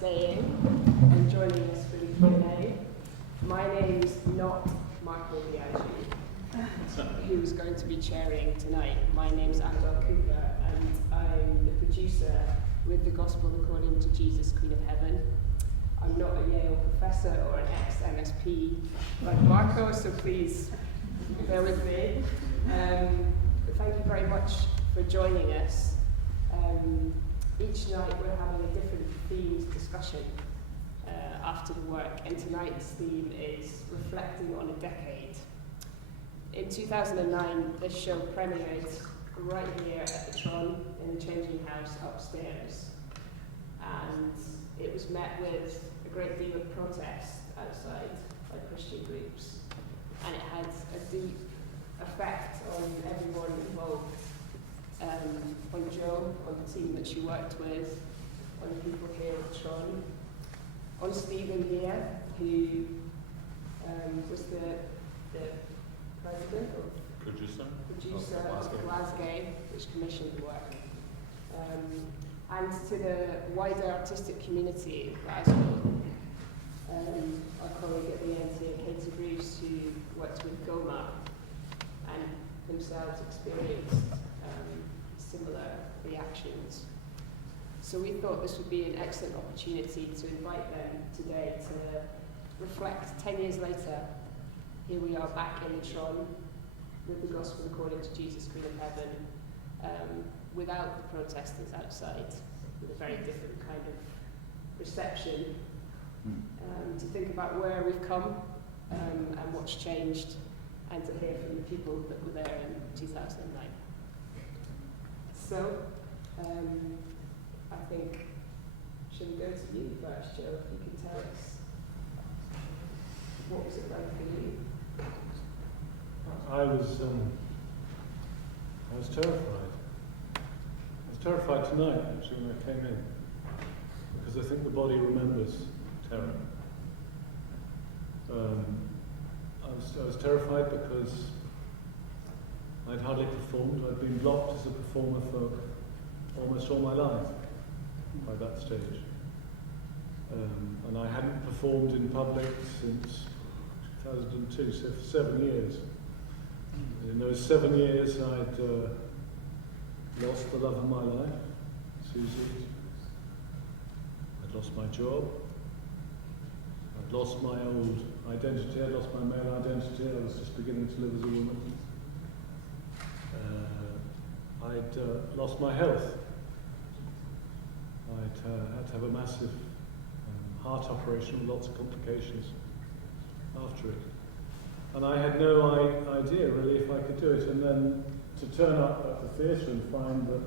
staying and joining us for the Q&A. My name's not Michael Biaggi, who's going to be chairing tonight. My name's Annabel Cooper, and I'm the producer with the Gospel According to Jesus, Queen of Heaven. I'm not a Yale professor or an ex-MSP like Marco, so please bear with me. Thank you very much for joining us. Each night we're having a different themed discussion after the work, and tonight's theme is reflecting on a decade. In 2009, this show premiered right here at the Tron in the changing house upstairs, and it was met with a great deal of protest outside by Christian groups, and it had a deep effect on everyone involved. On Jo, on the team that she worked with, on the people here at Tron, on Stephen here, who was the president or producer of Glasgow, which commissioned the work, and to the wider artistic community of Glasgow. Our colleague at the NTA, Katie Bruce, who worked with GoMA and themselves experienced similar reactions. So we thought this would be an excellent opportunity to invite them today to reflect 10 years later. Here we are back in the Tron with the Gospel According to Jesus, Queen of Heaven, without the protesters outside, with a very different kind of reception, to think about where we've come and what's changed, and to hear from the people that were there in 2009. So, I think, should we go to you first, Jo, if you can tell us, what was it like for you? I was terrified. I was terrified tonight, actually, when I came in, because I think the body remembers terror. I was terrified because I'd hardly performed. I'd been blocked as a performer for almost all my life by that stage. And I hadn't performed in public since 2002, so for 7 years. In those 7 years, I'd lost the love of my life, Susie. I'd lost my job. I'd lost my old identity. I'd lost my male identity. I was just beginning to live as a woman. I'd lost my health. I'd had to have a massive heart operation with lots of complications after it. And I had no idea really if I could do it. And then to turn up at the theatre and find that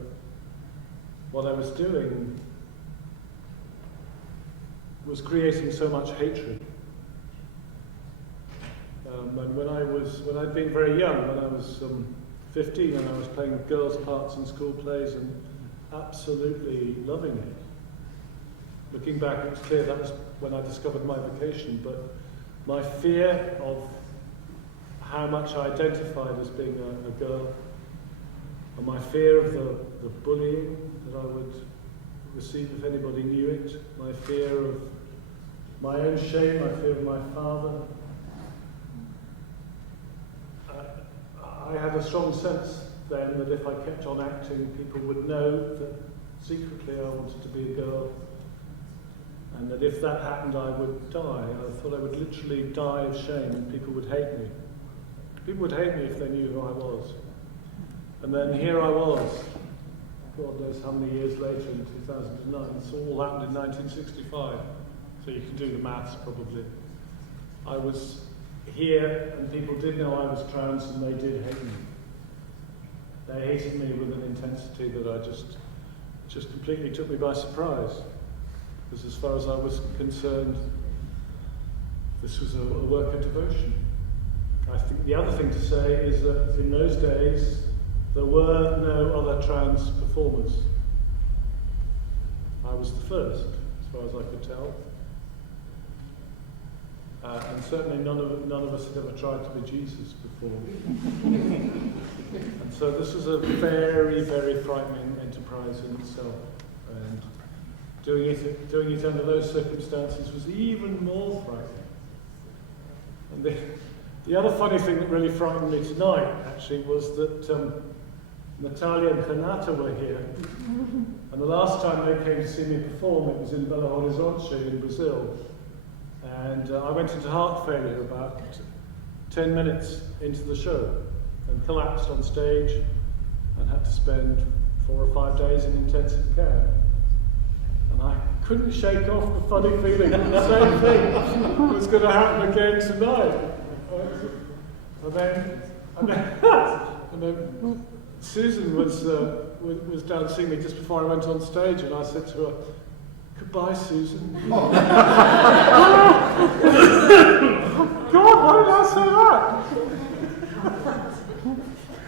what I was doing was creating so much hatred. And when I'd been very young, when I was 15, and I was playing girls' parts in school plays and absolutely loving it. Looking back, it's clear that was when I discovered my vocation, but my fear of how much I identified as being a girl, and my fear of the bullying that I would receive if anybody knew it, my fear of my own shame, my fear of my father. I had a strong sense then that if I kept on acting, people would know that secretly I wanted to be a girl, and that if that happened, I would die. I thought I would literally die of shame, and people would hate me. People would hate me if they knew who I was. And then here I was, God knows how many years later, in 2009. This all happened in 1965, so you can do the maths probably. I was here, and people did know I was trans, and they did hate me. They hated me with an intensity that I just completely took me by surprise. Because as far as I was concerned, this was a work of devotion. I think the other thing to say is that in those days, there were no other trans performers. I was the first, as far as I could tell. And certainly none of us had ever tried to be Jesus before. And so this was a very, very frightening enterprise in itself. And doing it under those circumstances was even more frightening. And the other funny thing that really frightened me tonight, actually, was that Natalia and Renata were here. And the last time they came to see me perform, it was in Belo Horizonte in Brazil. And I went into heart failure about 10 minutes into the show and collapsed on stage and had to spend 4 or 5 days in intensive care. And I couldn't shake off the funny feeling that the same thing was going to happen again tonight. And then Susan was down seeing me just before I went on stage, and I said to her, "Goodbye, Susan." God, why did I say that?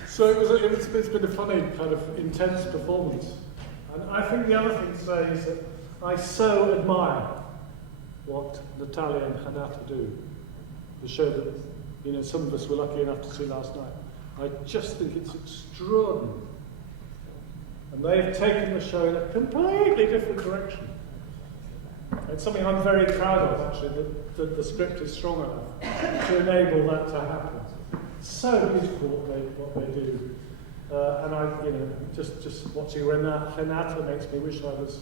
So it's been a funny, kind of intense performance. And I think the other thing to say is that I so admire what Natalia and Renata do. The show that some of us were lucky enough to see last night. I just think it's extraordinary. And they've taken the show in a completely different direction. It's something I'm very proud of, actually, that the script is strong enough to enable that to happen. So beautiful what they do. And just watching Renata makes me wish I was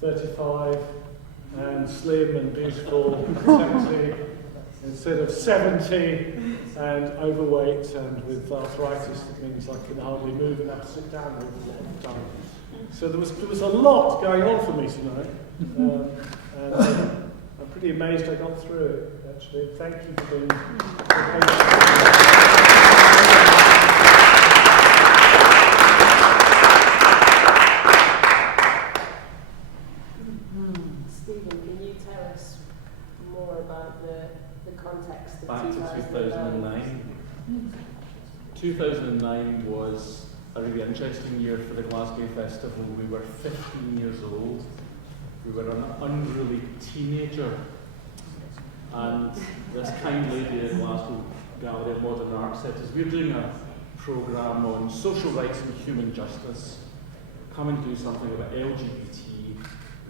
35 and slim and beautiful and sexy instead of 70 and overweight and with arthritis that means I can hardly move and have to sit down all the time. So there was a lot going on for me tonight, and I'm pretty amazed I got through it, actually. Thank you for being so patient. Stephen, can you tell us more about the context of Back to 2009. 2009 was a really interesting year for the Glasgow Festival. We were 15 years old. We were an unruly teenager. And this kind lady at Glasgow Gallery of Modern Art said to us, "We're doing a programme on social rights and human justice. Come and do something about LGBT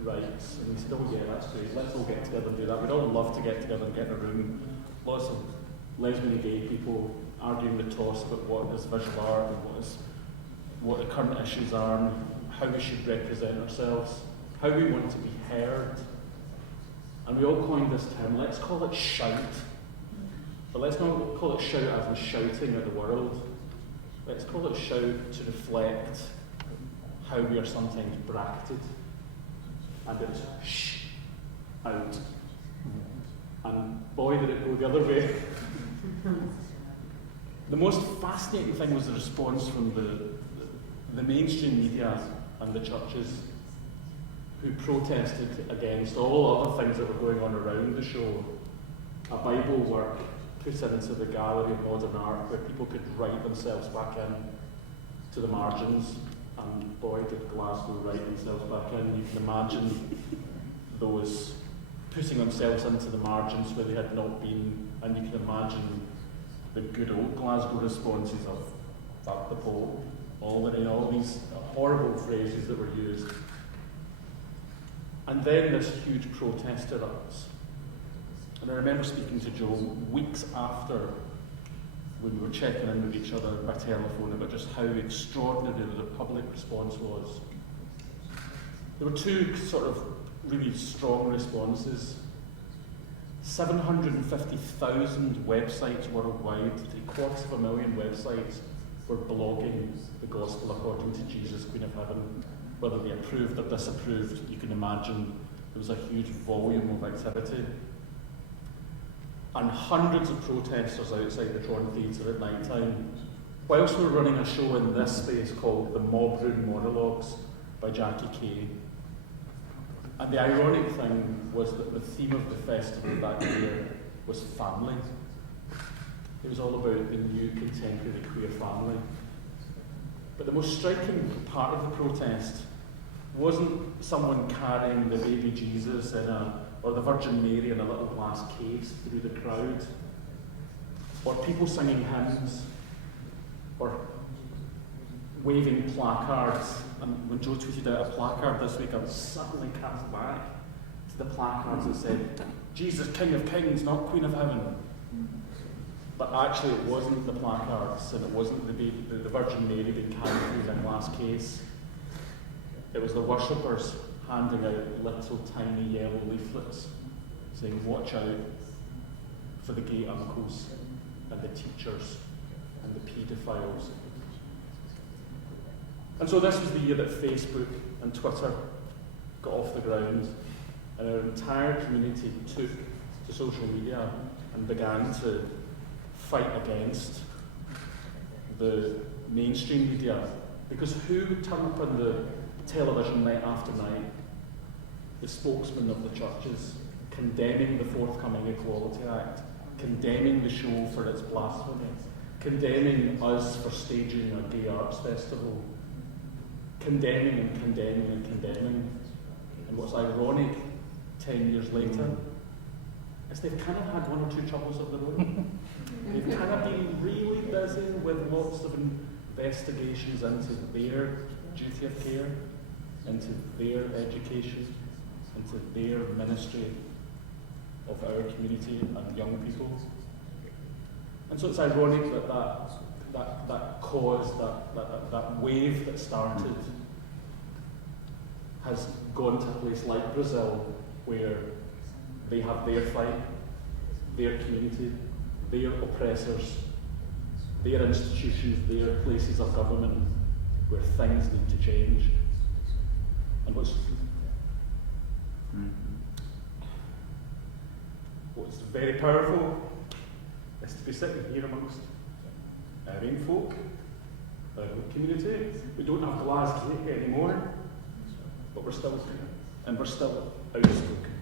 rights." And we said, "Oh yeah, that's great. Let's all get together and do that." We'd all love to get together and get in a room. Lots of lesbian and gay people arguing the toss about what is visual art and what the current issues are and how we should represent ourselves, how we want to be heard. And we all coined this term, let's call it shout. But let's not call it shout as in shouting at the world. Let's call it shout to reflect how we are sometimes bracketed. And it's shh, out. And boy did it go the other way. The most fascinating thing was the response from the mainstream media and the churches who protested against all other things that were going on around the show. A Bible work put into the Gallery of Modern Art where people could write themselves back in to the margins, and boy did Glasgow write themselves back in. You can imagine those putting themselves into the margins where they had not been, and you can imagine the good old Glasgow responses of "fuck the Pope," all these horrible phrases that were used. And then this huge protest erupts. And I remember speaking to Joe weeks after, when we were checking in with each other by telephone, about just how extraordinary the public response was. There were two sort of really strong responses. 750,000 websites worldwide, 750,000 websites were blogging the gospel according to Jesus, Queen of Heaven. Whether they approved or disapproved, you can imagine there was a huge volume of activity. And hundreds of protesters outside the Tron Theatre at night time, whilst we were running a show in this space called The Mob Room Monologues by Jackie Kay. And the ironic thing was that the theme of the festival that year was family. It was all about the new contemporary queer family. But the most striking part of the protest wasn't someone carrying the baby Jesus or the Virgin Mary in a little glass case through the crowd, or people singing hymns, or waving placards. And when Joe tweeted out a placard this week, I was suddenly cast back to the placards that said, Jesus, King of Kings, not Queen of Heaven. But actually it wasn't the placards, and it wasn't the Virgin Mary being carried through in a glass case. It was the worshippers handing out little tiny yellow leaflets saying, watch out for the gay uncles and the teachers and the paedophiles. And so this was the year that Facebook and Twitter got off the ground, and our entire community took to social media and began to fight against the mainstream media. Because who would turn up on the television night after night? The spokesman of the churches, condemning the forthcoming Equality Act, condemning the show for its blasphemy, condemning us for staging a gay arts festival, condemning and condemning and condemning. And what's ironic, 10 years later, is they've kind of had one or two troubles of their own. They've kind of been really busy with lots of investigations into their duty of care, into their education, into their ministry of our community and young people. And so it's ironic that cause, that wave that started has gone to a place like Brazil, where they have their fight, their community, their oppressors, their institutions, their places of government, where things need to change. And what's very powerful is to be sitting here amongst our own folk, our own community. We don't have Glasgow anymore, but we're still here, and we're still outspoken.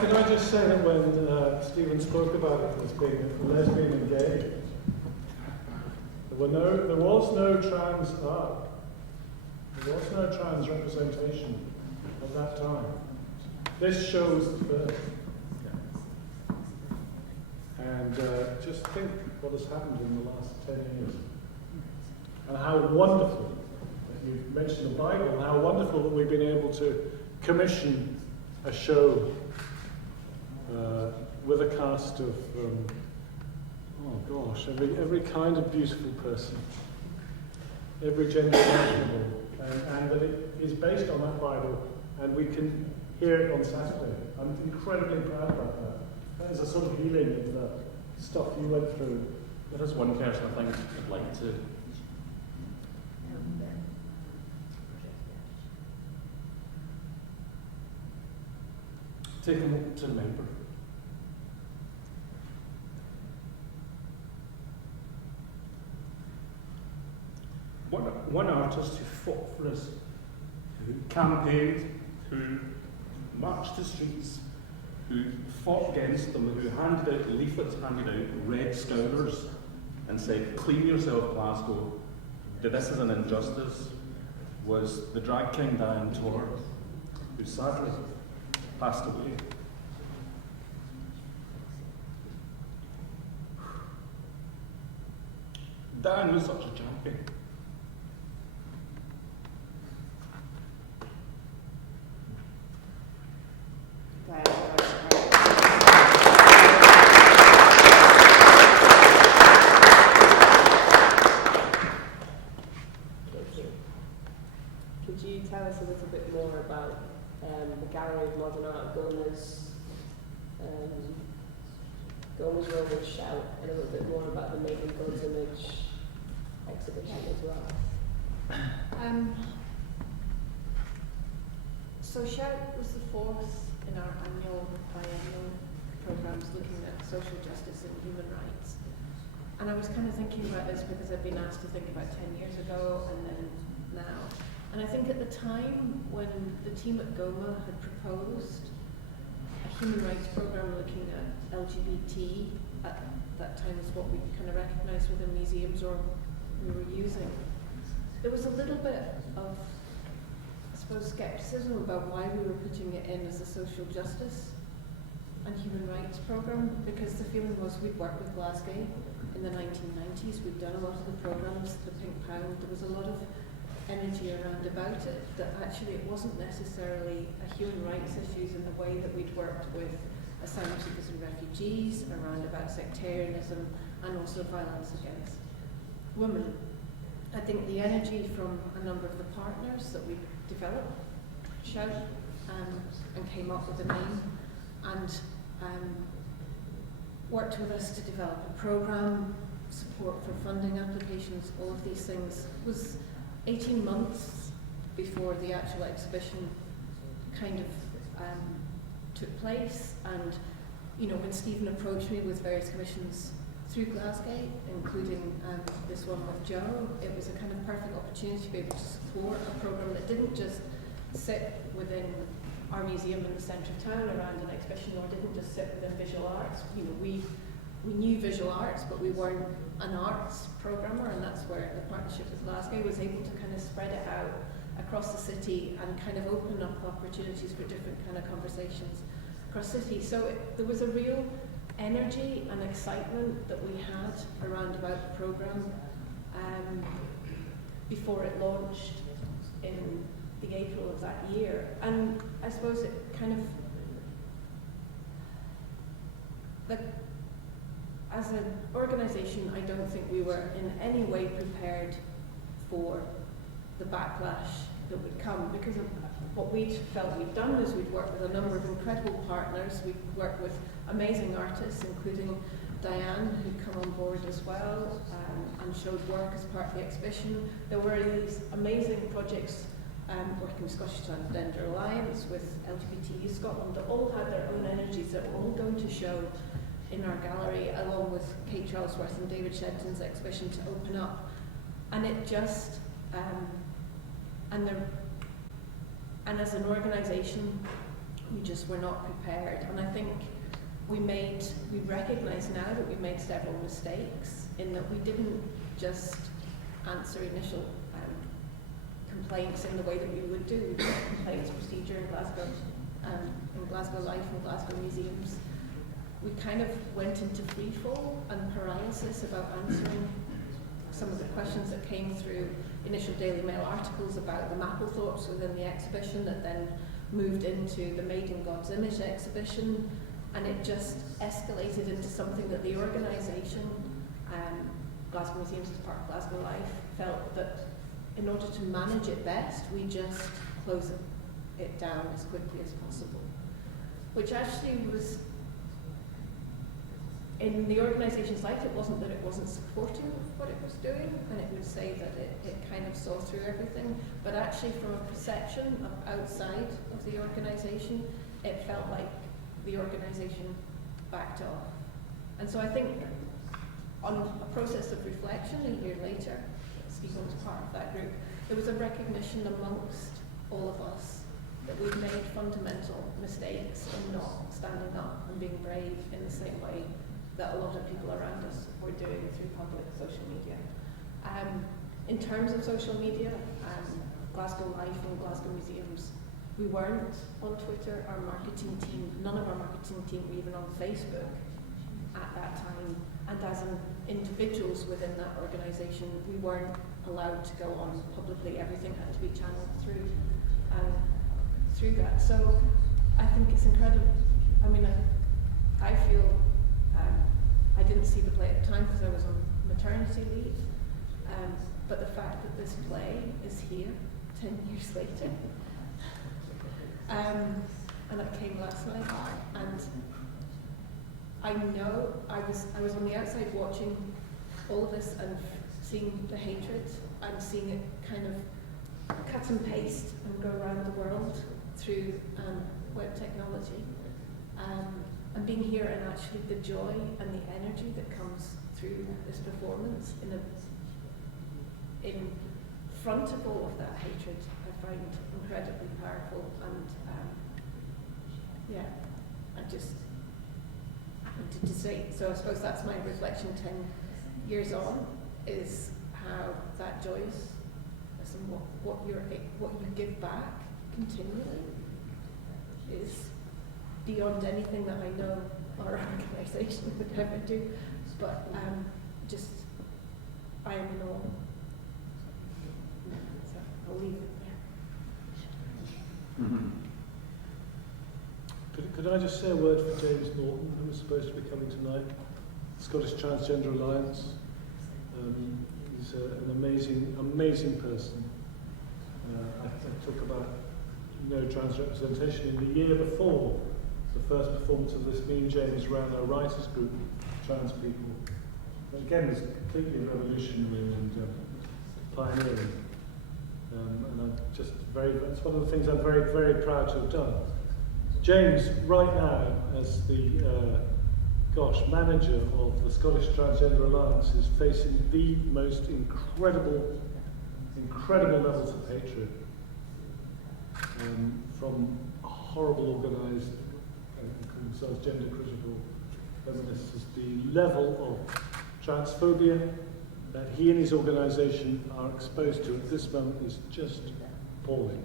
Can I just say that when Stephen spoke about it as being lesbian and gay, there was no trans art. There was no trans representation at that time. This shows the first. And just think what has happened in the last 10 years. And how wonderful that you mentioned the Bible, and how wonderful that we've been able to commission a show with a cast of oh gosh, every kind of beautiful person, every gender imaginable, and that it is based on that Bible, and we can hear it on Saturday. I'm incredibly proud about that. That is a sort of healing of the stuff you went through. There is one person I think I'd like to take a moment to remember. One artist who fought for us, who campaigned, who marched the streets, who fought against them, who handed out leaflets, handed out red scourers, and said, clean yourself, Glasgow, that this is an injustice, was the drag king Diane Torr, who sadly passed away. Diane was such a champion. Could you tell us a little bit more about the Gallery of Modern Art, GoMA's role with Shout, and a little bit more about the Making God's Image exhibition as well? So Shout was the fourth in our biennial programmes looking at social justice and human rights. And I was kind of thinking about this because I'd been asked to think about 10 years ago and then now. And I think at the time when the team at GoMA had proposed a human rights programme looking at LGBT, at that time is what we kind of recognised within museums or we were using, there was a little bit of, I suppose, scepticism about why we were putting it in as a social justice and human rights programme, because the feeling was we'd worked with Glasgow in the 1990s, we'd done a lot of the programmes, the Pink Pound, there was a lot of energy around about it, that actually it wasn't necessarily a human rights issues in the way that we'd worked with asylum seekers and refugees, around about sectarianism and also violence against women. I think the energy from a number of the partners that we developed, Shout, and came up with a name, and worked with us to develop a programme, support for funding applications, all of these things, was 18 months before the actual exhibition kind of took place. And you know, when Stephen approached me with various commissions through Glasgow, including this one with Joe, it was a kind of perfect opportunity to be able to support a programme that didn't just sit within our museum in the centre of town around an exhibition, or didn't just sit within visual arts. You know, we knew visual arts, but we weren't an arts programmer, and that's where the partnership with Glasgow was able to kind of spread it out across the city and kind of open up opportunities for different kind of conversations across the city. So there was a real energy and excitement that we had around about the programme before it launched in the April of that year. And I suppose it kind of, as an organisation, I don't think we were in any way prepared for the backlash that would come, because of what we'd felt we'd done is we'd worked with a number of incredible partners. We'd worked with amazing artists, including Diane, who'd come on board as well, and showed work as part of the exhibition. There were these amazing projects working with Scottish Transgender Alliance, with LGBT Youth Scotland, that all had their own energies that were all going to show in our gallery, along with Kate Charlesworth and David Shenton's exhibition to open up. And it just, and as an organisation, we just were not prepared. And I think we recognise now that we made several mistakes, in that we didn't just answer initial complaints in the way that we would do. We did complaints procedure in Glasgow Life and Glasgow museums. We kind of went into freefall and paralysis about answering some of the questions that came through initial Daily Mail articles about the Mapplethorpes within the exhibition, that then moved into the Made in God's Image exhibition, and it just escalated into something that the organisation, Glasgow Museums as part of Glasgow Life, felt that in order to manage it best, we just close it down as quickly as possible. Which actually was, in the organisation's light, it wasn't that it wasn't supporting what it was doing, and it would say that it kind of saw through everything, but actually from a perception of outside of the organisation, it felt like the organisation backed off. And so I think on a process of reflection a year later, Stephen was part of that group, there was a recognition amongst all of us that we've made fundamental mistakes in not standing up and being brave in the same way that a lot of people around us were doing through public social media. In terms of social media, Glasgow Life and Glasgow Museums, we weren't on Twitter. Our marketing team, none of our marketing team were even on Facebook at that time. And as individuals within that organisation, we weren't allowed to go on publicly. Everything had to be channeled through that. So I think it's incredible. I mean, I feel I didn't see the play at the time because I was on maternity leave. But the fact that this play is here 10 years later, and it came last night, and I know I was on the outside watching all of this and seeing the hatred and seeing it kind of cut and paste and go around the world through web technology, and being here, and actually the joy and the energy that comes through this performance in front of all of that hatred, I find incredibly powerful. And I just wanted to say, so I suppose that's my reflection 10 years on, is how that joyousness and what you give back continually is beyond anything that I know our organisation would ever do. But just, I am in awe. So I'll leave it there. Mm-hmm. Could I just say a word for James Morton, who was supposed to be coming tonight? Scottish Transgender Alliance. He's an amazing person. I talk about no trans representation. In the year before the first performance of this, me and James ran a writers group, trans people. Again, it's completely revolutionary and pioneering. And I'm just it's one of the things I'm very, very proud to have done. James, right now, as the manager of the Scottish Transgender Alliance, is facing the most incredible levels of hatred from horrible organised, call themselves gender critical feminists. The level of transphobia that he and his organisation are exposed to at this moment is just appalling,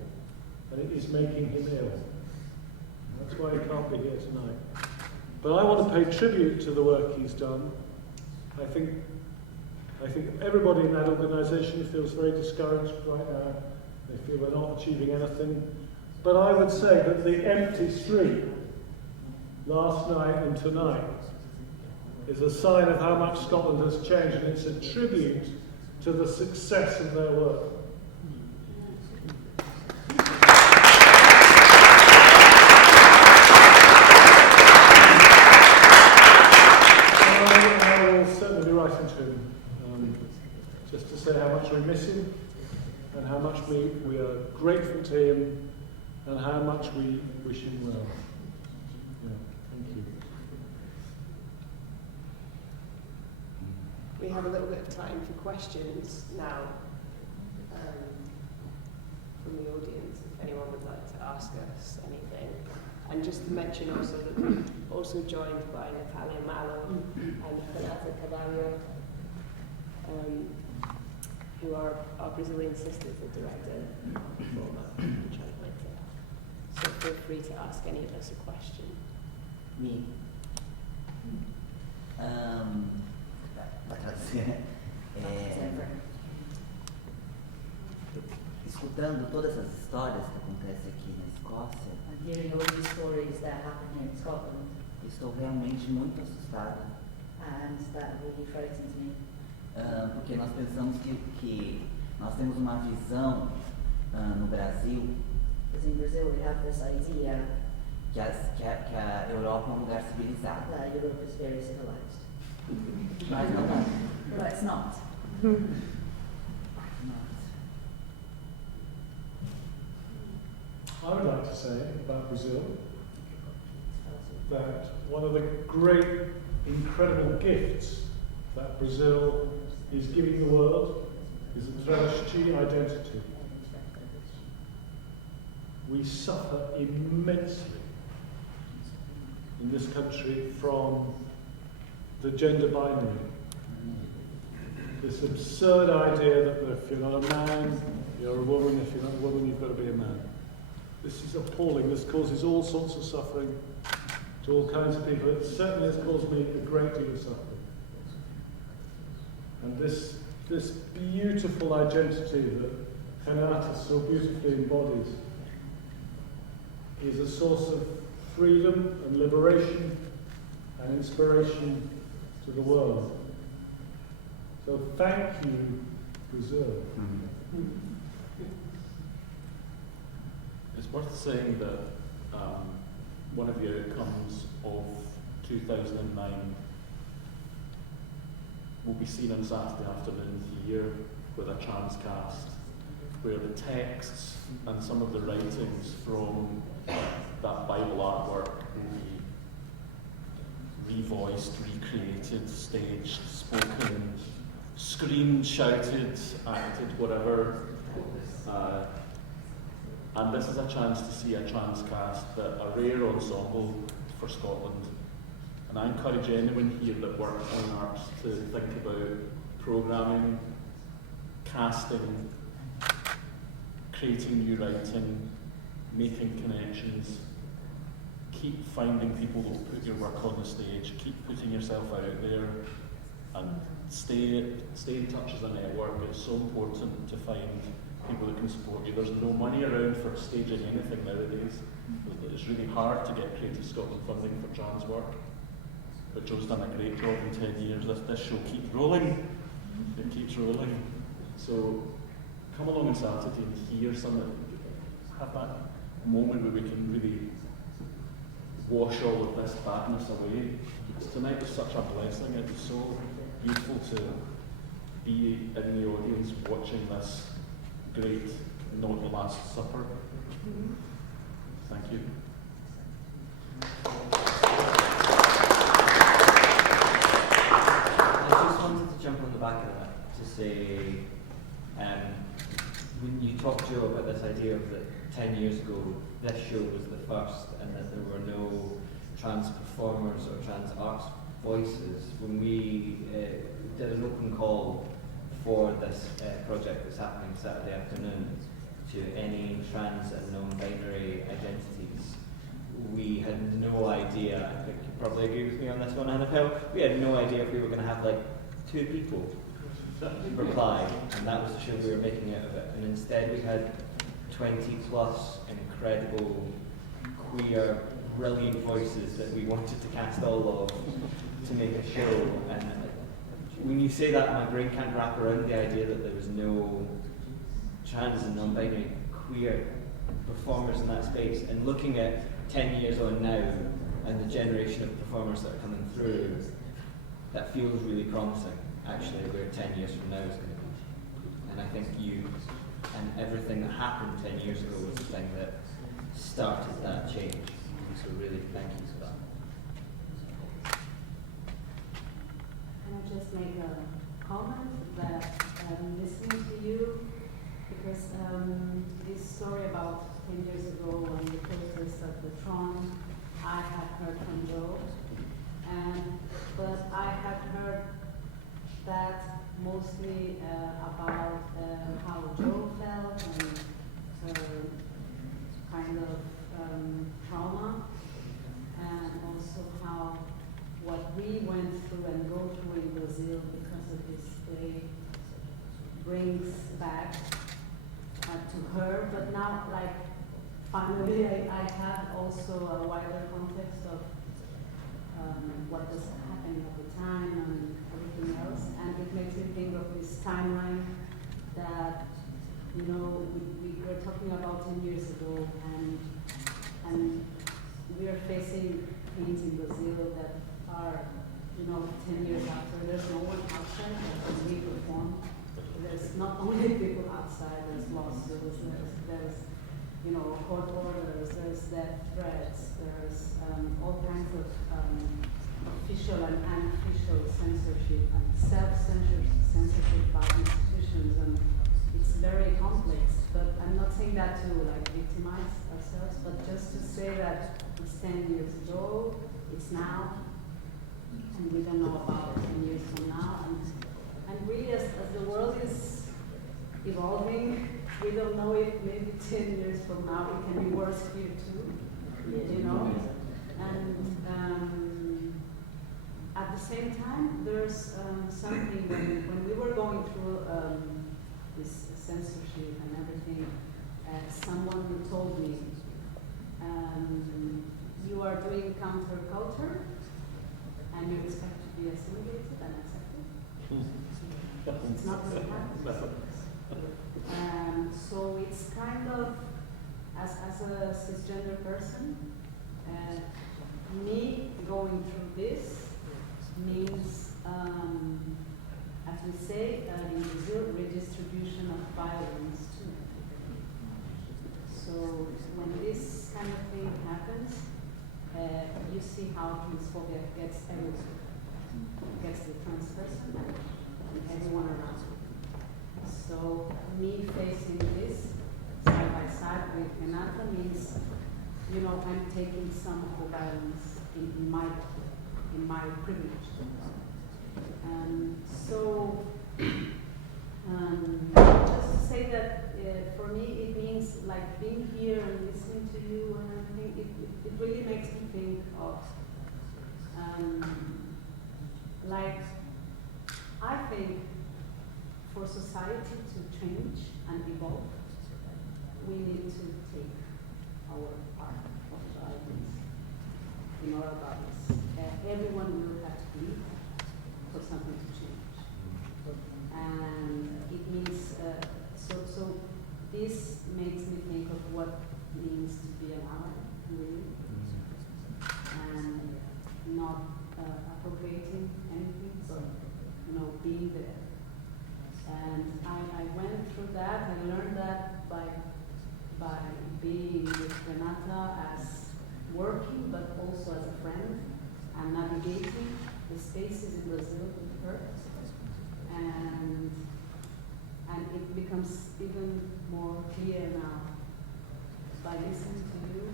and it is making him ill. That's why he can't be here tonight. But I want to pay tribute to the work he's done. I think everybody in that organisation feels very discouraged right now. They feel they're not achieving anything. But I would say that the empty street last night and tonight is a sign of how much Scotland has changed, and it's a tribute to the success of their work. Just to say how much we miss him, and how much we are grateful to him, and how much we wish him well. Yeah, thank you. We have a little bit of time for questions now from the audience, if anyone would like to ask us anything. And just to mention also that we're also joined by Natalia Mallow and Renata Cavallo, who are our Brazilian sisters, the director, performer, and translator. So feel free to ask any of us a question. Me. Para trazer. Escutando todas essas histórias que acontecem aqui na Escócia, And hearing all these stories that happen here in Scotland, estou realmente muito assustada. and that really frightens me. Porque nós pensamos que nós temos uma visão no Brasil Because in Brazil we have this idea que a Europa é um lugar civilizado. that Europe is very civilized. Mas não é. But it's not. I would like to say about Brazil that one of the great, incredible gifts that Brazil is giving the world is a travesti identity. We suffer immensely in this country from the gender binary. This absurd idea that if you're not a man, you're a woman. If you're not a woman, you've got to be a man. This is appalling. This causes all sorts of suffering to all kinds of people. It certainly has caused me a great deal of suffering. And this beautiful identity that Renata so beautifully embodies is a source of freedom and liberation and inspiration to the world. So thank you, Brazil. It's worth saying that one of the outcomes of 2009 will be seen on Saturday afternoon here with a trans cast, where the texts and some of the writings from that Bible artwork will be revoiced, recreated, staged, spoken, screamed, shouted, acted, whatever. And this is a chance to see a trans cast, a rare ensemble for Scotland. And I encourage anyone here that works on arts to think about programming, casting, creating new writing, making connections, keep finding people that will put your work on the stage, keep putting yourself out there, and stay in touch as a network. It's so important to find people that can support you. There's no money around for staging anything nowadays. It's really hard to get Creative Scotland funding for trans work, but Joe's done a great job in 10 years. This show keeps rolling. It keeps rolling. So come along on Saturday and hear something. Have that moment where we can really wash all of this badness away. Because tonight was such a blessing. It was so beautiful to be in the audience watching this great Not the Last Supper. Thank you. I just wanted to jump on the back of that to say, when you talked, Joe, about this idea of that 10 years ago this show was the first and that there were no trans performers or trans arts voices, when we did an open call for this project that's happening Saturday afternoon to any trans and non-binary identities, we had no idea, I think you probably agree with me on this one, Annabel, we had no idea if we were going to have like 2 people reply, and that was the show we were making out of it. And instead we had 20 plus incredible, queer, brilliant voices that we wanted to cast all of to make a show. And when you say that, my brain can't wrap around the idea that there was no trans and non-binary queer performers in that space. And looking at 10 years on now and the generation of performers that are coming through, that feels really promising, actually, where 10 years from now is going to be. And I think you and everything that happened 10 years ago was the thing that started that change. So really, thank you for that. Can I just make a comment that listening to you, because this story about 10 years ago when the process of the Tron, I had heard from Joe, but I had heard that mostly about how Joe felt and her kind of trauma, and also how what we went through and go through in Brazil because of this day brings back to her. But now, like, finally I have also a wider context of what was happening at the time and everything else, and it makes me think of this timeline that, you know, we were talking about 10 years ago, and we are facing things in Brazil that are, you know, 10 years after. There's no one outside that can we perform. There's not only people outside, there's lawsuits, there's you know, court orders, there's death threats, there's all kinds of official and unofficial censorship and self-censorship by institutions, and it's very complex. But I'm not saying that to like victimize ourselves, but just to say that it's 10 years ago, it's now, and we don't know about it 10 years from now. And really, as the world is evolving, we don't know if maybe 10 years from now it can be worse here too, you know? And at the same time, there's something when we were going through this censorship and everything, someone who told me, you are doing counterculture and you expect to be assimilated and accepted. It's not going to happen. So it's kind of, as a cisgender person, me going through this means, as we say in Brazil, redistribution of violence too. So when this kind of thing happens, you see how transphobia gets everywhere. It gets the trans person and everyone around. So me facing this side by side with Renata means, you know, I'm taking some of the violence in my privilege. So just to say that for me it means like being here and listening to you and everything. It really makes me think of like I think for society to change and evolve, we need to take our part of the ideas in our bodies. Everyone will have to be for something to change. And it means, so this makes me think of what it means to be an ally, really, and not appropriating anything, but, being there. And I went through that, I learned that by being with Renata as working, but also as a friend, and navigating the spaces in Brazil with her. And it becomes even more clear now by listening to you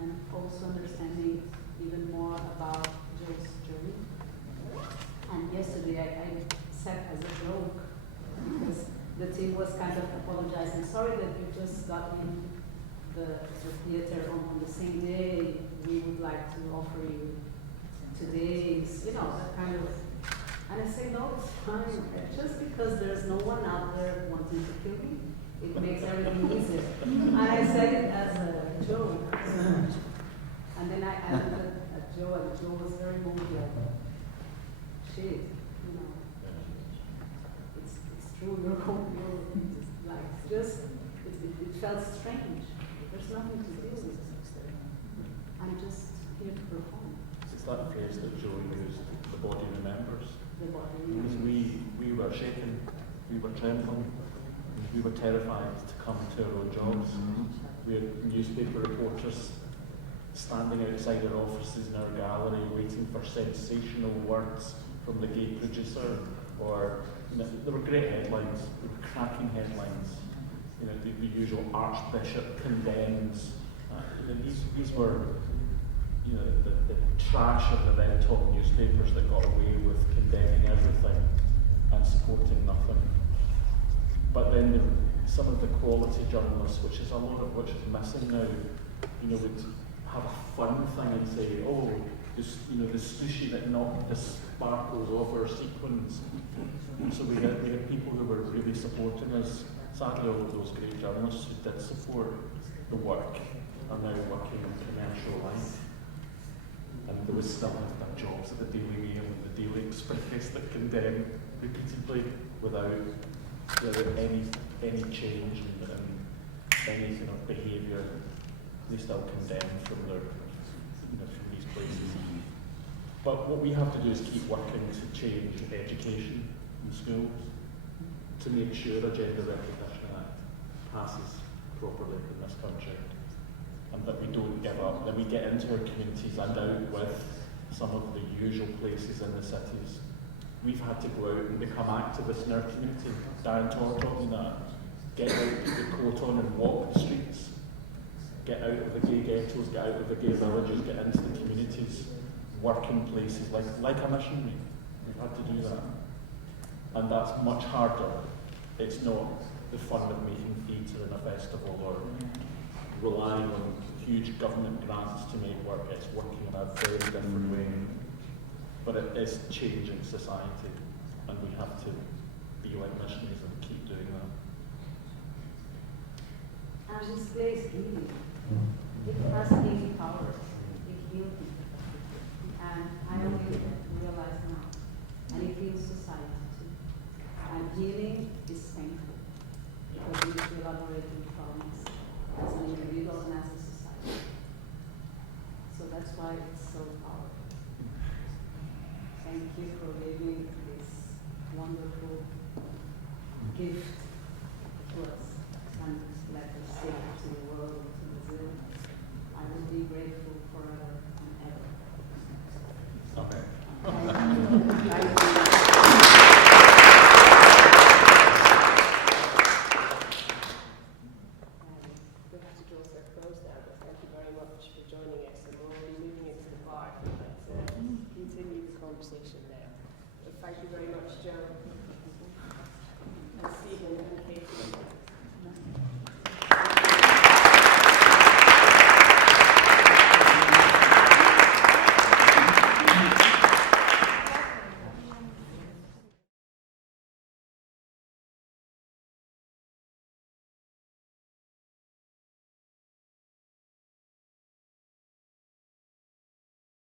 and also understanding even more about Joe's journey. And yesterday I said as a joke, because the team was kind of apologizing, sorry that you just got in the theater on the same day, we would like to offer you today's, that kind of. And I say, no, it's fine. Just because there's no one out there wanting to kill me, it makes everything easier. And I said it as a joke. And then I looked at Joe, and Joe was very moved, like, shit, it's true, you're like, just, it felt strange. There's nothing to do with it. I'm just here to perform. It's that phrase that Joe used, the body remembers. Because we were shaken, we were trembling, we were terrified to come to our own jobs. We had newspaper reporters standing outside our offices in our gallery waiting for sensational words from the gay producer, or there were great headlines, cracking headlines. The usual Archbishop condemns. These were the trash of the then top newspapers that got away with condemning everything and supporting nothing. But then some of the quality journalists, which is a lot of which is missing now, would have a fun thing and say, oh, this, the sushi that knocked the sparkles off our sequins. So we had people who were really supporting us. Sadly, all of those great journalists who did support the work are now working in commercial life. And there was still have jobs at the Daily Mail and the Daily Express that condemn repeatedly without any change and any kind of behaviour. They still condemn from from these places. But what we have to do is keep working to change education in schools to make sure a Gender Recognition Act passes properly in this country, and that we don't give up, that we get into our communities and out with some of the usual places in the cities. We've had to go out and become activists in our community. Darren taught me that. Get out, put the coat on and walk the streets. Get out of the gay ghettos, get out of the gay villages, get into the communities, work in places like a missionary. We've had to do that. And that's much harder. It's not the fun of making theatre in a festival or relying on huge government grants to make work. It's working in a very different way. But it is changing society, and we have to be like missionaries and keep doing that. And this place healing. It has healing powers. It heals people. And I only realize now. And it heals society too. And healing is painful because we feel elaborating traumas as an individual and as a society. So that's why it's so powerful. Thank you for giving this wonderful gift to us and let us say to the world, to Brazil. I will be grateful forever and ever. Okay. Thank you. We have to draw to a close now, but thank you very much for joining us, and we'll be moving into the park to continue the conversation there. But thank you very much, Joe.